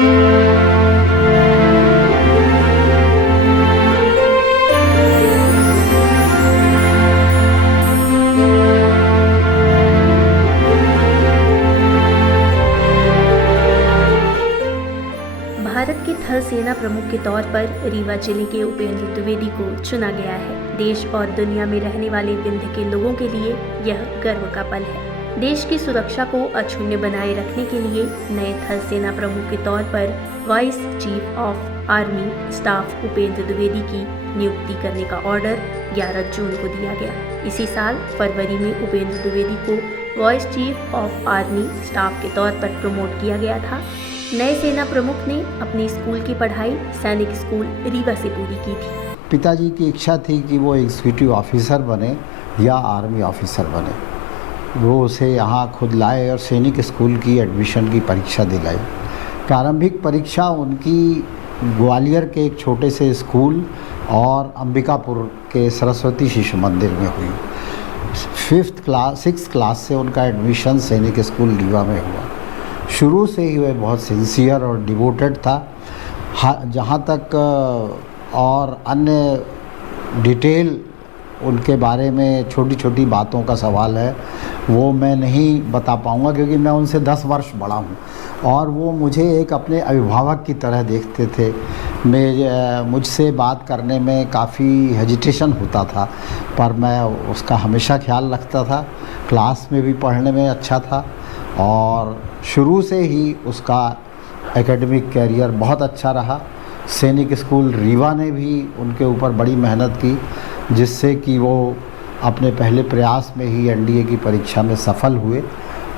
भारत के थल सेना प्रमुख के तौर पर रीवा जिले के उपेंद्र द्विवेदी को चुना गया है। देश और दुनिया में रहने वाले विंध्य के लोगों के लिए यह गर्व का पल है। देश की सुरक्षा को अक्षुण्य बनाए रखने के लिए नए थल सेना प्रमुख के तौर पर vice chief of army staff Upendra Dwivedi की नियुक्ति करने का ऑर्डर 11 जून को दिया गया। इसी साल फरवरी में उपेंद्र द्विवेदी को vice chief of army staff के तौर पर प्रमोट किया गया था। नए सेना प्रमुख ने अपनी स्कूल की पढ़ाई सैनिक स्कूल रीवा से पूरी की थी। पिताजी की इच्छा थी कि वो एग्जीक्यूटिव ऑफिसर बने या आर्मी ऑफिसर बने। वो उसे यहाँ खुद लाए और सैनिक स्कूल की एडमिशन की परीक्षा दिलाई। प्रारंभिक परीक्षा उनकी ग्वालियर के एक छोटे से स्कूल और अंबिकापुर के सरस्वती शिशु मंदिर में हुई। 6th क्लास से उनका एडमिशन सैनिक स्कूल रीवा में हुआ। शुरू से ही वह बहुत सिंसियर और डिवोटेड था। जहाँ तक और अन्य डिटेल उनके बारे में छोटी छोटी बातों का सवाल है वो मैं नहीं बता पाऊँगा, क्योंकि मैं उनसे 10 वर्ष बड़ा हूँ और वो मुझे एक अपने अभिभावक की तरह देखते थे। मुझसे बात करने में काफ़ी हेजिटेशन होता था, पर मैं उसका हमेशा ख्याल रखता था। क्लास में भी पढ़ने में अच्छा था और शुरू से ही उसका एकेडमिक कैरियर बहुत अच्छा रहा। सैनिक स्कूल रीवा ने भी उनके ऊपर बड़ी मेहनत की, जिससे कि वो अपने पहले प्रयास में ही एनडीए की परीक्षा में सफल हुए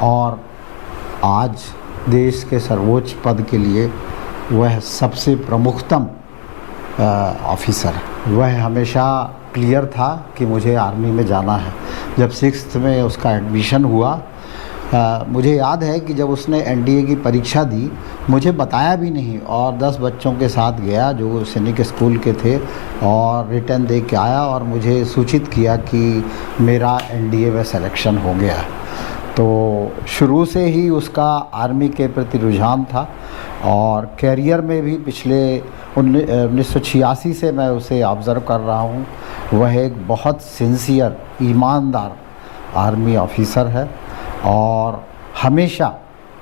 और आज देश के सर्वोच्च पद के लिए वह सबसे प्रमुखतम ऑफिसर है। वह हमेशा क्लियर था कि मुझे आर्मी में जाना है। जब 6th में उसका एडमिशन हुआ, मुझे याद है कि जब उसने एनडीए की परीक्षा दी मुझे बताया भी नहीं और 10 बच्चों के साथ गया जो सैनिक स्कूल के थे और रिटर्न दे के आया और मुझे सूचित किया कि मेरा एनडीए में सिलेक्शन हो गया। तो शुरू से ही उसका आर्मी के प्रति रुझान था और कैरियर में भी पिछले 1986 से मैं उसे ऑब्ज़र्व कर रहा हूँ। वह एक बहुत सिंसियर ईमानदार आर्मी ऑफिसर है और हमेशा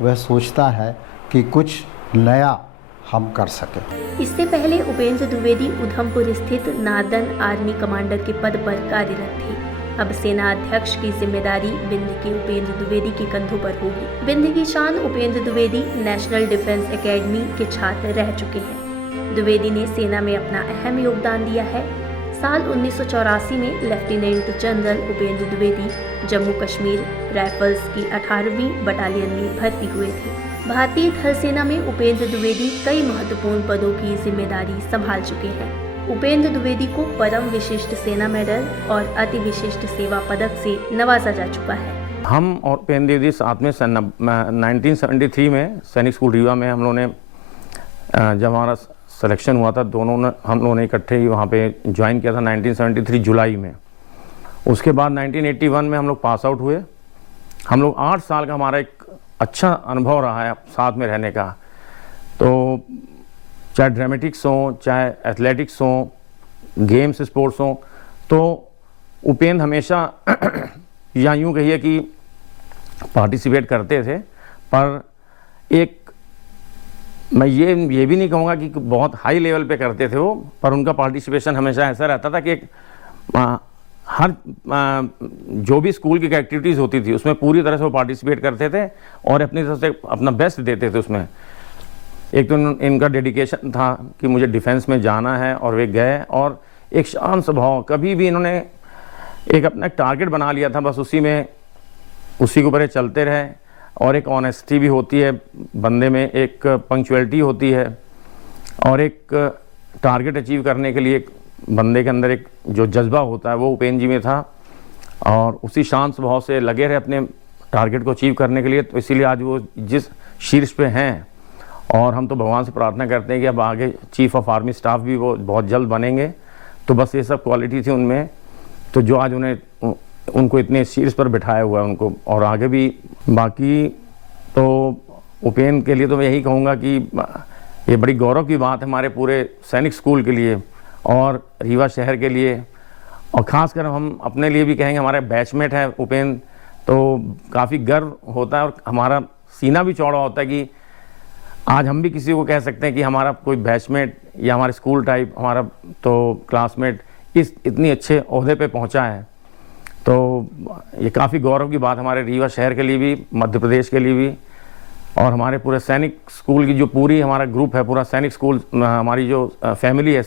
वह सोचता है कि कुछ नया हम कर सकें। इससे पहले उपेंद्र द्विवेदी उधमपुर स्थित नार्दर्न आर्मी कमांडर के पद पर कार्यरत थे। अब सेना अध्यक्ष की जिम्मेदारी विंध्य के उपेंद्र द्विवेदी के कंधों पर होगी। विंध्य की शान Upendra Dwivedi national defence academy के छात्र रह चुके हैं। द्विवेदी ने सेना में अपना अहम योगदान दिया है। साल 1984 में lieutenant general Upendra Dwivedi Jammu Kashmir rifles की 18वीं बटालियन में भर्ती हुए थे। भारतीय थल सेना में उपेंद्र द्विवेदी कई महत्वपूर्ण पदों की जिम्मेदारी संभाल चुके हैं। उपेंद्र द्विवेदी को परम विशिष्ट सेना मेडल और अति विशिष्ट सेवा पदक से नवाजा जा चुका है। हम और उपेंद्र द्विवेदी साथ में 1973 में सैनिक स्कूल रीवा में हम लोगों ने जब हमारा सिलेक्शन हुआ था, हम लोगों ने इकट्ठे ही वहाँ पे ज्वाइन किया था 1973 जुलाई में। उसके बाद 1981 में हम लोग पास आउट हुए। हम लोग 8 साल का हमारा एक अच्छा अनुभव रहा है साथ में रहने का। तो चाहे ड्रामेटिक्स हो, चाहे एथलेटिक्स हो, गेम्स स्पोर्ट्स हो, तो उपेंद्र हमेशा या यूँ कहिए कि पार्टिसिपेट करते थे। पर एक मैं ये भी नहीं कहूँगा कि बहुत हाई लेवल पे करते थे वो, पर उनका पार्टिसिपेशन हमेशा ऐसा रहता था कि हर जो भी स्कूल की एक्टिविटीज़ होती थी उसमें पूरी तरह से वो पार्टिसिपेट करते थे और अपनी तरफ से अपना बेस्ट देते थे उसमें। एक तो इनका डेडिकेशन था कि मुझे डिफेंस में जाना है और वे गए, और एक शांत स्वभाव, कभी भी इन्होंने एक अपना टारगेट बना लिया था, बस उसी के ऊपर चलते रहे। और एक ऑनेस्टी भी होती है बंदे में, एक पंक्चुअलिटी होती है और एक टारगेट अचीव करने के लिए एक बंदे के अंदर एक जो जज्बा होता है वो उपेंद्र जी में था और उसी शांत स्वभाव से लगे रहे अपने टारगेट को अचीव करने के लिए। तो इसीलिए आज वो जिस शीर्ष पे हैं और हम तो भगवान से प्रार्थना करते हैं कि अब आगे चीफ ऑफ आर्मी स्टाफ भी वो बहुत जल्द बनेंगे। तो बस ये सब क्वालिटी थी उनमें, तो जो आज उनको इतने शीर्ष पर बिठाया हुआ है उनको, और आगे भी। बाकी तो उपेंद्र के लिए तो मैं यही कहूँगा कि ये बड़ी गौरव की बात है हमारे पूरे सैनिक स्कूल के लिए और रीवा शहर के लिए, और ख़ासकर हम अपने लिए भी कहेंगे, हमारे बैचमेट है उपेंद्र, तो काफ़ी गर्व होता है और हमारा सीना भी चौड़ा होता है कि आज हम भी किसी को कह सकते हैं कि हमारा कोई बैचमेट या हमारे स्कूल टाइप हमारा तो क्लासमेट इतनी अच्छे ओहदे पे पहुंचा है। तो ये काफ़ी गौरव की बात हमारे रीवा शहर के लिए भी, मध्य प्रदेश के लिए भी, और हमारे पूरे सैनिक स्कूल की जो पूरी हमारा ग्रुप है, पूरा सैनिक स्कूल, हमारी जो फैमिली है,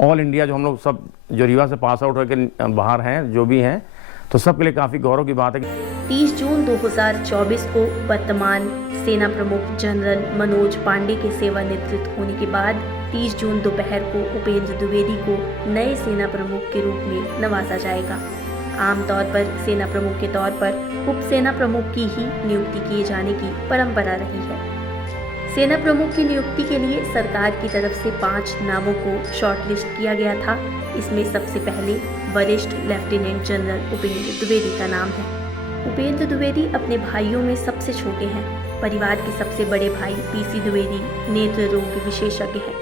ऑल इंडिया जो हम लोग सब जो रीवा से पास आउट होकर बाहर हैं जो भी हैं, तो सबके लिए काफ़ी गौरव की बात है। 30 जून 2024 को वर्तमान सेना प्रमुख जनरल मनोज पांडे के सेवानिवृत्त होने के बाद 30 जून दोपहर को उपेंद्र द्विवेदी को नए सेना प्रमुख के रूप में नवाजा जाएगा। आमतौर पर सेना प्रमुख के तौर पर उप सेना प्रमुख की ही नियुक्ति किए जाने की परंपरा रही है। सेना प्रमुख की नियुक्ति के लिए सरकार की तरफ से 5 नामों को शॉर्टलिस्ट किया गया था। इसमें सबसे पहले वरिष्ठ लेफ्टिनेंट जनरल उपेंद्र द्विवेदी का नाम है। उपेंद्र द्विवेदी अपने भाइयों में सबसे छोटे हैं। परिवार के सबसे बड़े भाई पीसी द्विवेदी नेत्र रोग के विशेषज्ञ हैं।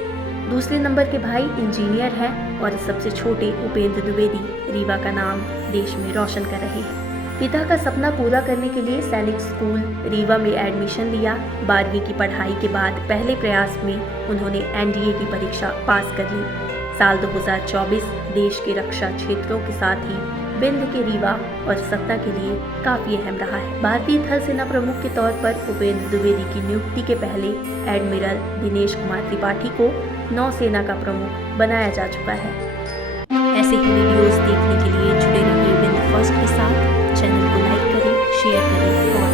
दूसरे नंबर के भाई इंजीनियर हैं और सबसे छोटे उपेंद्र द्विवेदी रीवा का नाम देश में रोशन कर रहे हैं। पिता का सपना पूरा करने के लिए सैनिक स्कूल रीवा में एडमिशन लिया। 12वीं की पढ़ाई के बाद पहले प्रयास में उन्होंने एनडीए की परीक्षा पास कर ली। साल 2024 देश के रक्षा क्षेत्रों के साथ ही बिंद के रीवा और सतना के लिए काफी अहम रहा है। भारतीय थल सेना प्रमुख के तौर पर उपेंद्र द्विवेदी की नियुक्ति के पहले एडमिरल दिनेश कुमार त्रिपाठी को नौसेना का प्रमुख बनाया जा चुका है। ऐसे ही वीडियोस देखने के लिए जुड़े रहिए विंद फर्स्ट के साथ। चैनल को लाइक करें, शेयर करें और